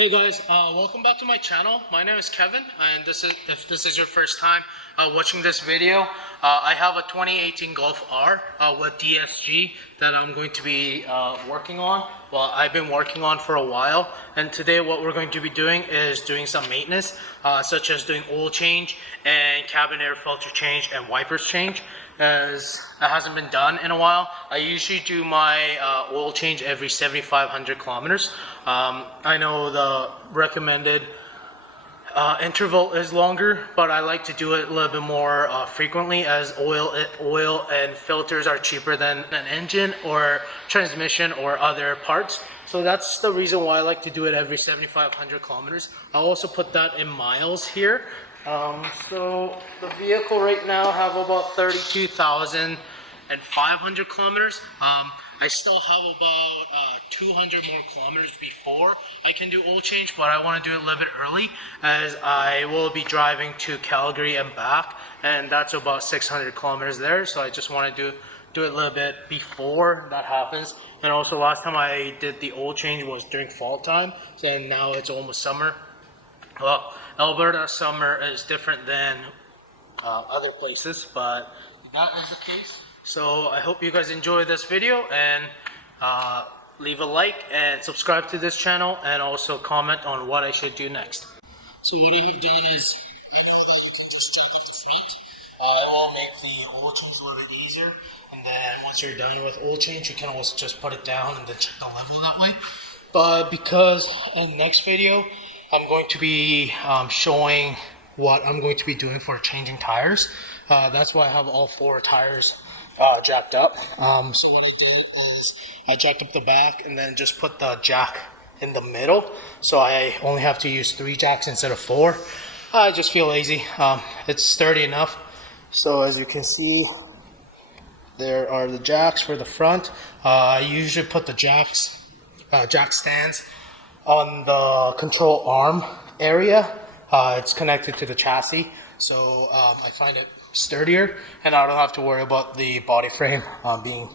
Hey guys, welcome back to my channel. My name is Kevin, and if this is your first time watching this video, I have a 2018 Golf R with DSG that I'm going to be working on. Well, I've been working on for a while, and today what we're going to be doing is doing some maintenance, such as doing oil change and cabin air filter change and wipers change, as it hasn't been done in a while. I usually do my oil change every 7,500 kilometers. I know the recommended interval is longer, but I like to do it a little bit more frequently, as oil and filters are cheaper than an engine or transmission or other parts. So that's the reason why I like to do it every 7,500 kilometers. I'll also put that in miles here. So the vehicle right now have about 32,500 kilometers. I still have about 200 more kilometers before I can do oil change, but I want to do it a little bit early, as I will be driving to Calgary and back, and that's about 600 kilometers there. So I just want to do it a little bit before that happens. And also, last time I did the oil change was during fall time, and now it's almost summer. Well, Alberta summer is different than other places, but that is the case. So I hope you guys enjoy this video, and leave a like and subscribe to this channel, and also comment on what I should do next. So what you do is, you can just jack up the front. It will make the oil change a little bit easier, and then once you're done with oil change, you can also just put it down and then check the level that way. But because in the next video I'm going to be showing what I'm going to be doing for changing tires, that's why I have all 4 tires jacked up. So what I did is I jacked up the back and then just put the jack in the middle, so I only have to use 3 jacks instead of 4. I just feel lazy. It's sturdy enough. So as you can see, there are the jacks for the front. I usually put the jack stands on the control arm area. It's connected to the chassis, so I find it sturdier, and I don't have to worry about the body frame being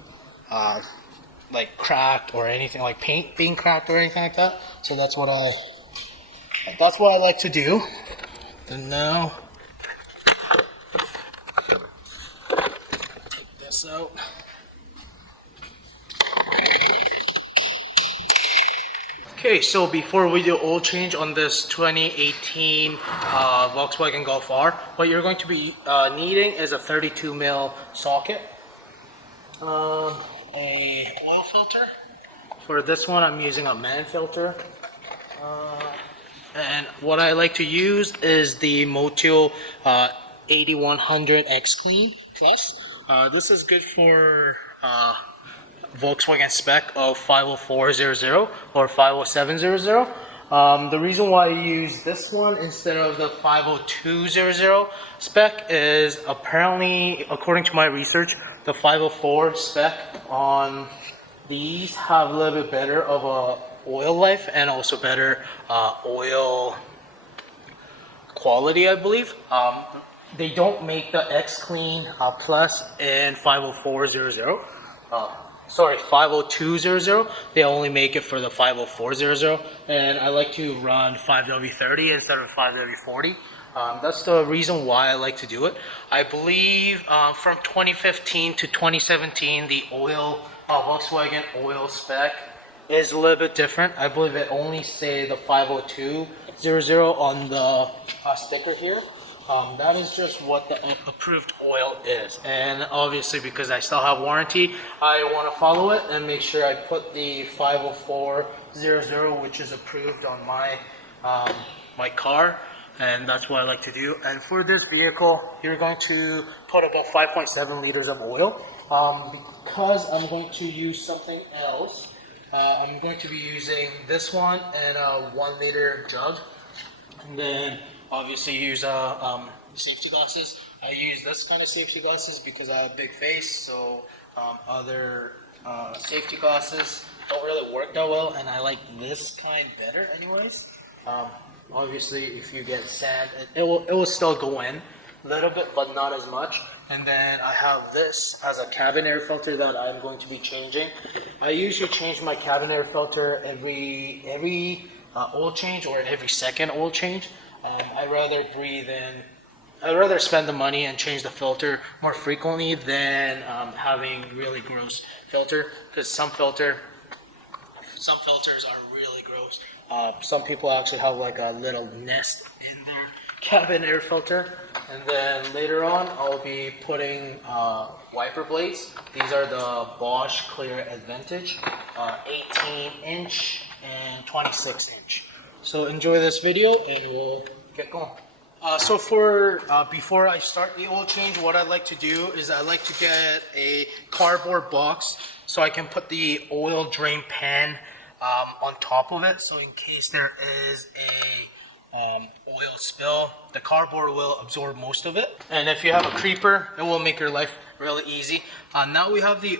like cracked, or anything like paint being cracked or anything like that. So that's what I like to do. And now take this out. Okay, so before we do oil change on this 2018 Volkswagen Golf R, what you're going to be needing is a 32 mil socket, a oil filter. For this one, I'm using a man filter, and what I like to use is the Motul 8100 X Clean Plus. This is good for Volkswagen Spec of 50400 or 50700. The reason why I use this one instead of the 50200 spec is, apparently, according to my research, the 504 spec on these have a little bit better of a oil life, and also better oil quality, I believe. They don't make the X Clean Plus in 50400. Sorry, 50200. They only make it for the 50400, and I like to run 5W30 instead of 5W40. That's the reason why I like to do it. I believe from 2015 to 2017, the Volkswagen oil spec is a little bit different. I believe it only say the 50200 on the sticker here. That is just what the approved oil is, and obviously because I still have warranty, I want to follow it and make sure I put the 50400, which is approved on my my car, and that's what I like to do. And for this vehicle, you're going to put about 5.7 liters of oil. Because I'm going to use something else, I'm going to be using this one and a 1 liter jug, and then obviously use safety glasses. I use this kind of safety glasses because I have a big face, so other safety glasses don't really work that well, and I like this kind better anyways. Obviously if you get sand, it will still go in a little bit, but not as much. And then I have this as a cabin air filter that I'm going to be changing. I usually change my cabin air filter every oil change or every second oil change. I'd rather spend the money and change the filter more frequently than having really gross filter, because some filters are really gross. Some people actually have like a little nest in their cabin air filter. And then later on, I'll be putting wiper blades. These are the Bosch Clear Advantage, 18-inch and 26-inch. So enjoy this video and we'll get going. So for before I start the oil change, what I like to do is I like to get a cardboard box so I can put the oil drain pan on top of it. So in case there is a oil spill, the cardboard will absorb most of it. And if you have a creeper, it will make your life really easy. Now we have the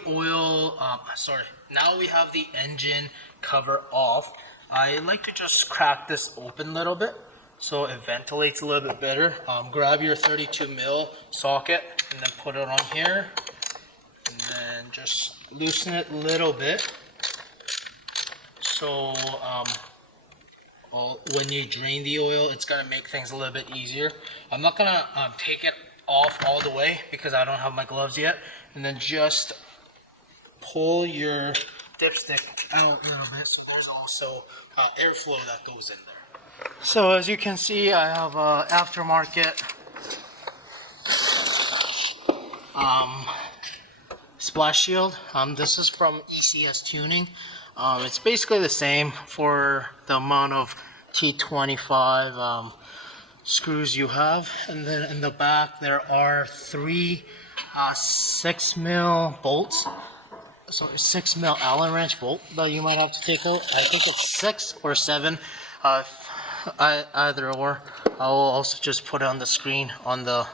now we have the engine cover off. I like to just crack this open a little bit so it ventilates a little bit better. Grab your 32 mil socket and then put it on here, and then just loosen it a little bit. So when you drain the oil, it's gonna make things a little bit easier. I'm not gonna take it off all the way because I don't have my gloves yet. And then just pull your dipstick out a little bit so there's also airflow that goes in there. So as you can see, I have a aftermarket splash shield. This is from ECS Tuning. It's basically the same for the amount of T25 screws you have. And then in the back there are three 6 mil bolts. So 6 mil Allen wrench bolt that you might have to take out. I think it's 6 or 7. Either or. I will also just put it on the screen on the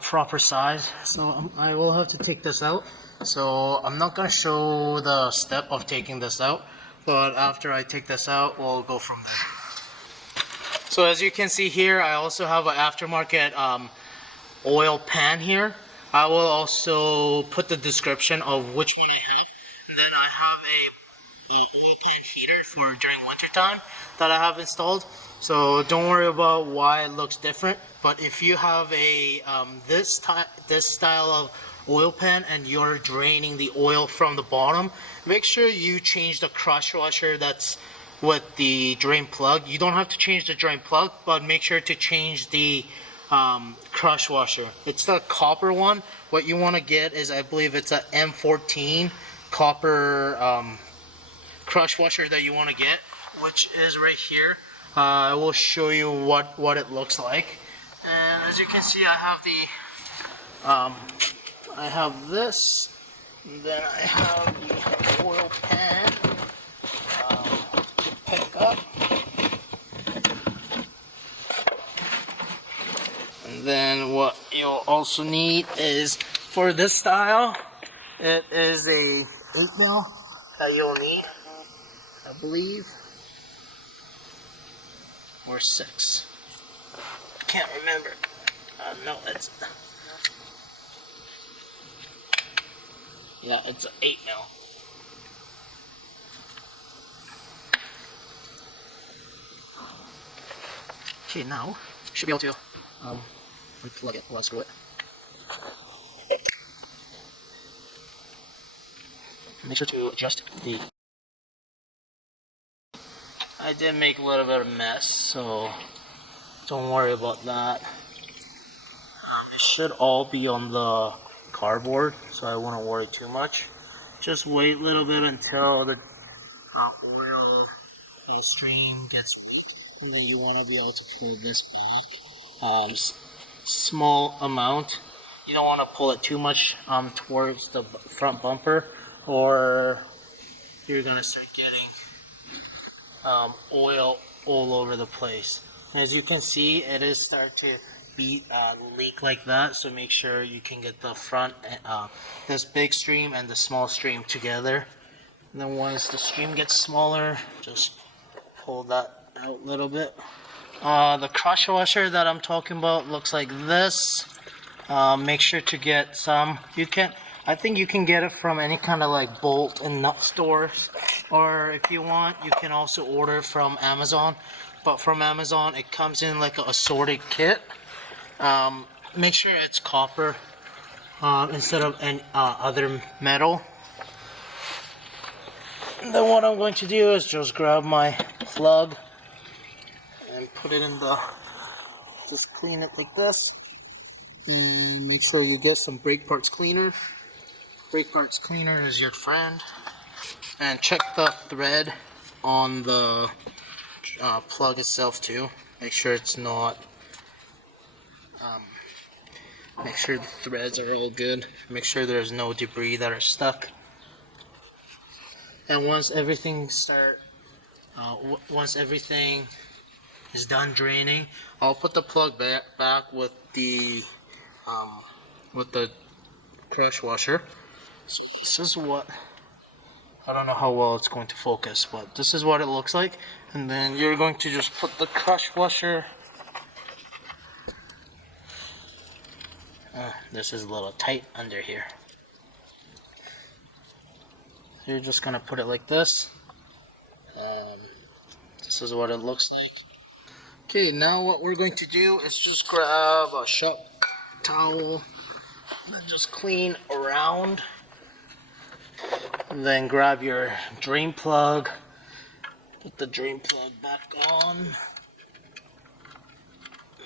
proper size. So I will have to take this out. So I'm not going to show the step of taking this out, but after I take this out, we'll go from there. So as you can see here, I also have an aftermarket oil pan here. I will also put the description of which one I have. And then I have a oil pan heater for during winter time that I have installed. So don't worry about why it looks different. But if you have a this style of oil pan and you're draining the oil from the bottom, make sure you change the crush washer that's with the drain plug. You don't have to change the drain plug, but make sure to change the crush washer. It's the copper one. What you want to get is, I believe it's a M14 copper crush washer that you want to get, which is right here. I will show you what it looks like. And as you can see, I have this, and then I have the oil pan to pick up, and then what you'll also need is, for this style, it is a 8 mil that you'll need, I believe, or 6. I can't remember. No, it's. Yeah, it's 8 mil. Okay, now should be able to unplug it. Well, unscrew it. Make sure to adjust the. I did make a little bit of a mess, so don't worry about that. It should all be on the cardboard, so I wouldn't worry too much. Just wait a little bit until the oil stream gets, and then you want to be able to pull this back. Small amount. You don't want to pull it too much towards the front bumper, or you're gonna start getting oil all over the place. And as you can see, it is starting to leak like that, so make sure you can get the front, this big stream and the small stream together. And then once the stream gets smaller, just pull that out a little bit. The crush washer that I'm talking about looks like this. Make sure to get some. I think you can get it from any kind of like bolt and nut stores. or if you want, you can also order from Amazon. But from Amazon, it comes in like an assorted kit. Make sure it's copper instead of any other metal. And then what I'm going to do is just grab my plug and put it in the, just clean it like this. And make sure you get some brake parts cleaner. Brake parts cleaner is your friend. And check the thread on the plug itself too. Make sure it's not, make sure the threads are all good. Make sure there's no debris that are stuck. And once everything once everything is done draining, I'll put the plug back with the crush washer. So this is what, I don't know how well it's going to focus, but this is what it looks like. And then you're going to just put the crush washer. This is a little tight under here. You're just gonna put it like this. This is what it looks like. Okay, now what we're going to do is just grab a shop towel and just clean around. And then grab your drain plug, put the drain plug back on.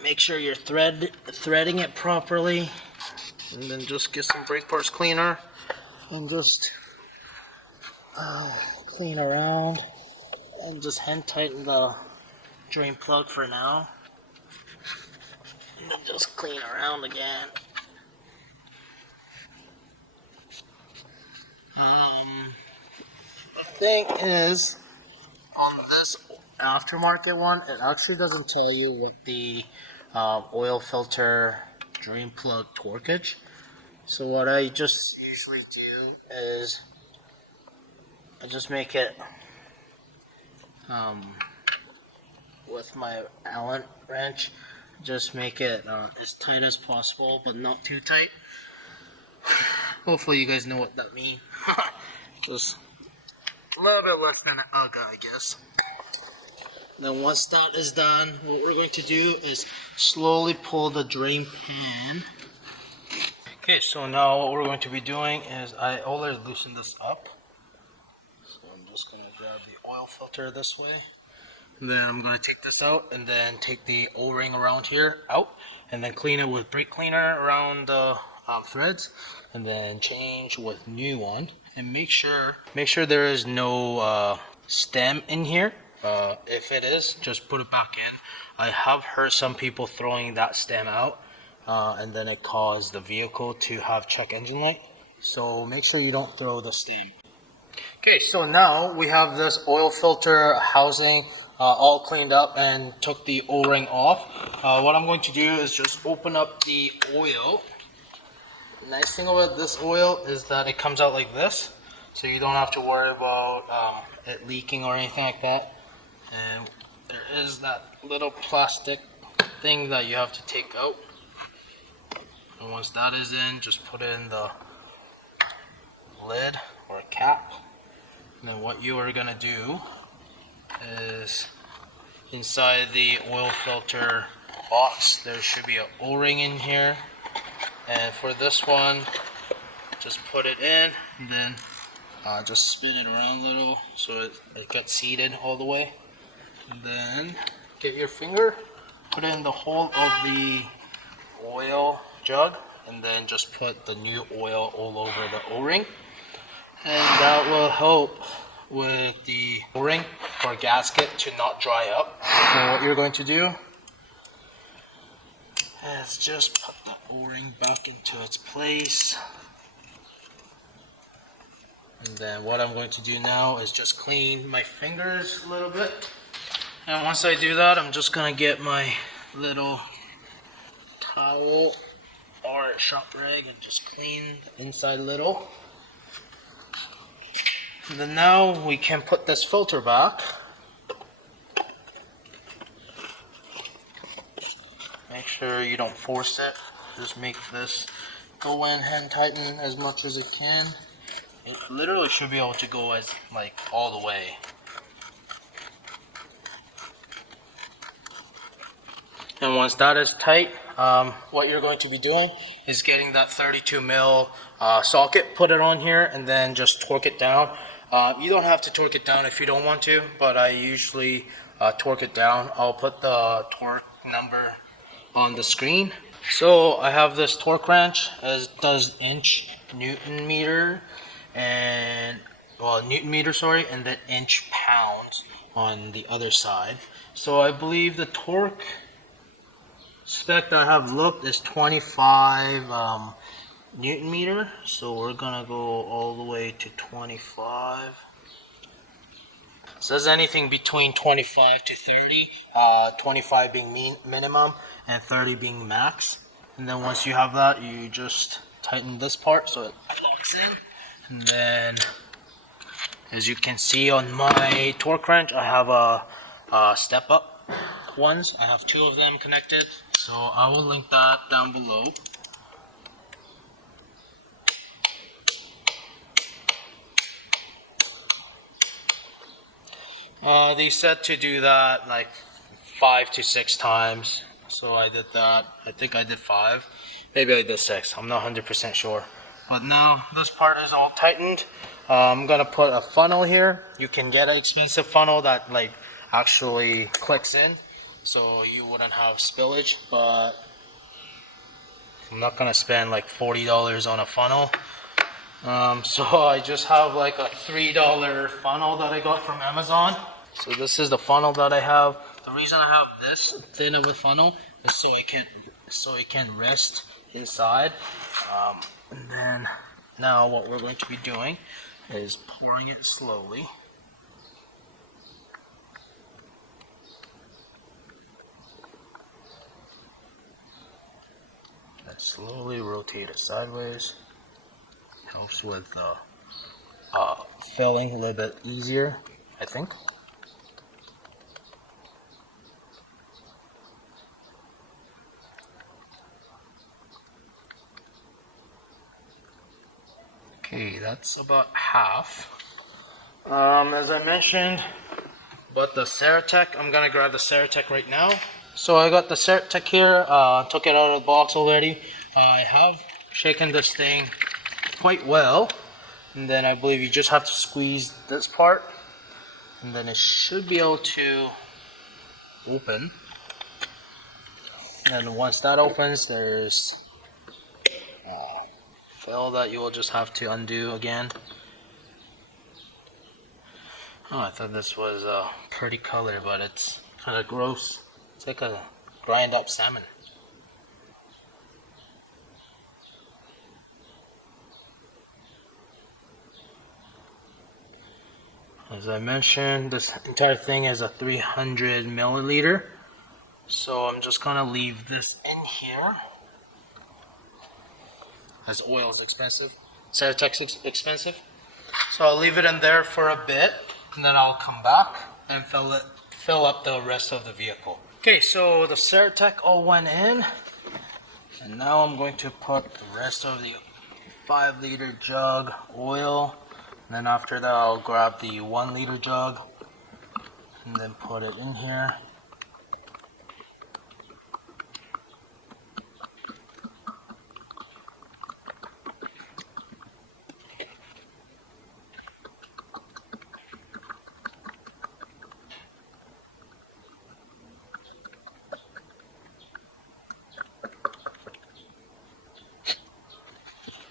Make sure you're threading it properly. And then just get some brake parts cleaner and just clean around and just hand tighten the drain plug for now. And then just clean around again. The thing is, on this aftermarket one, it actually doesn't tell you what the oil filter drain plug torquage. So what I just usually do is I just make it with my Allen wrench, just make it as tight as possible, but not too tight. Hopefully you guys know what that means. Just a little bit less than an UGA, I guess. Then once that is done, what we're going to do is slowly pull the drain pan. Okay, so now what we're going to be doing is I always loosen this up. So I'm just going to grab the oil filter this way. And then I'm going to take this out and then take the O-ring around here out. And then clean it with brake cleaner around the threads. And then change with new one. And make sure there is no stem in here. If it is, just put it back in. I have heard some people throwing that stem out. And then it caused the vehicle to have check engine light. So make sure you don't throw the stem. Okay, so now we have this oil filter housing all cleaned up and took the O-ring off. What I'm going to do is just open up the oil. The nice thing about this oil is that it comes out like this, so you don't have to worry about it leaking or anything like that. And there is that little plastic thing that you have to take out. And once that is in, just put it in the lid or cap. And then what you are gonna do is inside the oil filter box, there should be an O-ring in here. And for this one, just put it in and then just spin it around a little so it gets seated all the way. And then get your finger, put it in the hole of the oil jug, and then just put the new oil all over the O-ring. And that will help with the O-ring or gasket to not dry up. So what you're going to do is just put the O-ring back into its place. And then what I'm going to do now is just clean my fingers a little bit. And once I do that, I'm just going to get my little towel or shop rag and just clean the inside a little. And then now we can put this filter back. Make sure you don't force it. Just make this go in, hand tighten as much as it can. it literally should be able to go as like all the way. And once that is tight, what you're going to be doing is getting that 32 mil socket, put it on here, and then just torque it down. You don't have to torque it down if you don't want to, but I usually torque it down. I'll put the torque number on the screen. So I have this torque wrench, as it does inch, Newton meter, and Newton meter, sorry, and then inch pounds on the other side. So I believe the torque spec that I have looked is 25 Newton meter. So we're gonna go all the way to 25. It says anything between 25 to 30, 25 being minimum and 30 being max. And then once you have that, you just tighten this part so it locks in. And then, as you can see on my torque wrench, I have a step up ones. I have 2 of them connected, so I will link that down below. They said to do that like 5 to 6 times, so I did that. I think I did 5, maybe I did 6, I'm not 100% sure. But now this part is all tightened. I'm gonna put a funnel here. You can get an expensive funnel that like actually clicks in, so you wouldn't have spillage, but I'm not gonna spend like $40 on a funnel. So I just have like a $3 funnel that I got from Amazon. So this is the funnel that I have. The reason I have this thin of a funnel is so it can rest inside. And then now what we're going to be doing is pouring it slowly. And slowly rotate it sideways. Helps with filling a little bit easier, I think. Okay, that's about half. As I mentioned, but the Ceratec, I'm gonna grab the Ceratec right now. So I got the Ceratec here, took it out of the box already. I have shaken this thing quite well, and then I believe you just have to squeeze this part, and then it should be able to open. And once that opens, there's fill that you will just have to undo again. Oh, I thought this was a pretty color, but it's kind of gross. It's like a grind up salmon. As I mentioned, this entire thing is a 300 milliliter. So I'm just gonna leave this in here. As oil is expensive, Ceratec's expensive. So I'll leave it in there for a bit, and then I'll come back and fill up the rest of the vehicle. Okay, so the Ceratec all went in, and now I'm going to put the rest of the 5-liter jug oil, and then after that I'll grab the 1-liter jug and then put it in here.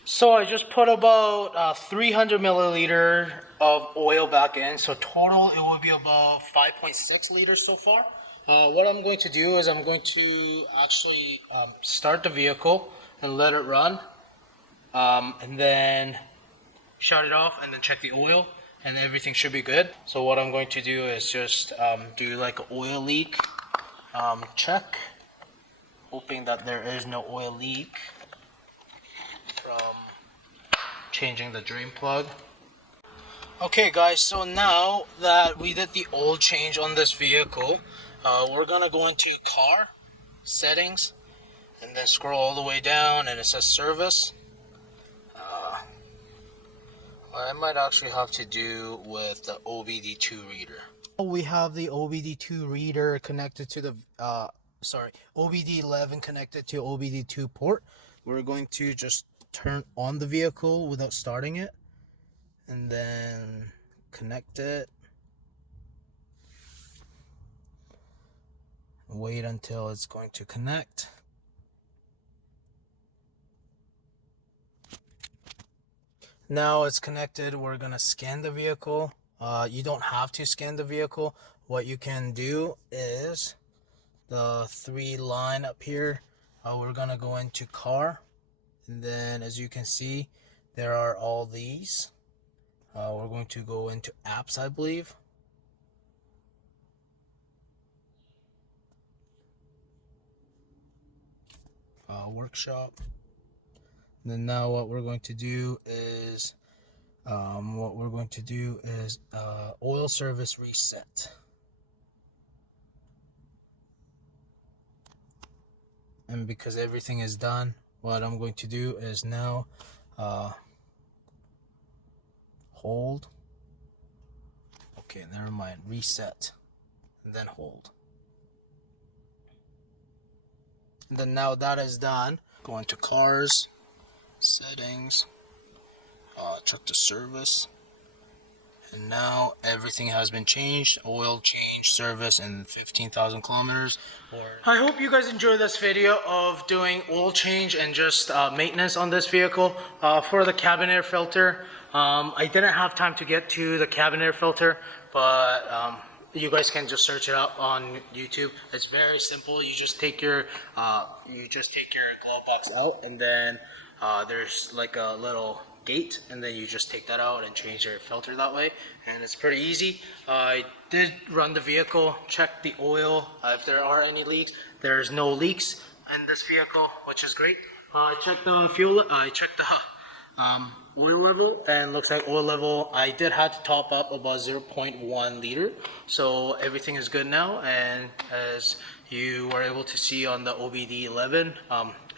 So I just put about 300 milliliter of oil back in. So total it will be about 5.6 liters so far. What I'm going to do is I'm going to actually start the vehicle and let it run. And then shut it off and then check the oil and everything should be good. So what I'm going to do is just do like an oil leak check, hoping that there is no oil leak from changing the drain plug. Okay guys, so now that we did the oil change on this vehicle, we're gonna go into car settings and then scroll all the way down and it says service. I might actually have to do with the OBD2 reader. We have the OBD2 reader connected to the OBD11 connected to OBD2 port. We're going to just turn on the vehicle without starting it and then connect it. Wait until it's going to connect. Now it's connected. We're gonna scan the vehicle. You don't have to scan the vehicle. What you can do is the 3 line up here. We're gonna go into car, and then as you can see, there are all these. We're going to go into apps, I believe. Workshop. And then now what we're going to do is oil service reset. And because everything is done, what I'm going to do is now hold. Okay, never mind. Reset and then hold. And then now that is done, go into cars, settings, check the service. And now everything has been changed. Oil change, service, and 15,000 kilometers. I hope you guys enjoyed this video of doing oil change and just maintenance on this vehicle. For the cabin air filter, I didn't have time to get to the cabin air filter, but you guys can just search it up on YouTube. It's very simple. You just take your glove box out, and then there's like a little gate, and then you just take that out and change your filter that way, and it's pretty easy. I did run the vehicle, check the oil if there are any leaks. There's no leaks in this vehicle, which is great. I checked the fuel, I checked the oil level, and looks like oil level I did have to top up about 0.1 liter, so everything is good now. And as you were able to see on the OBD11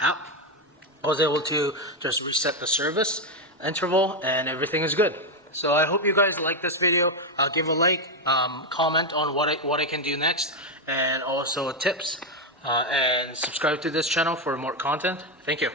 app, I was able to just reset the service interval and everything is good. So I hope you guys like this video. Give a like, comment on what I can do next, and also tips, and subscribe to this channel for more content. Thank you.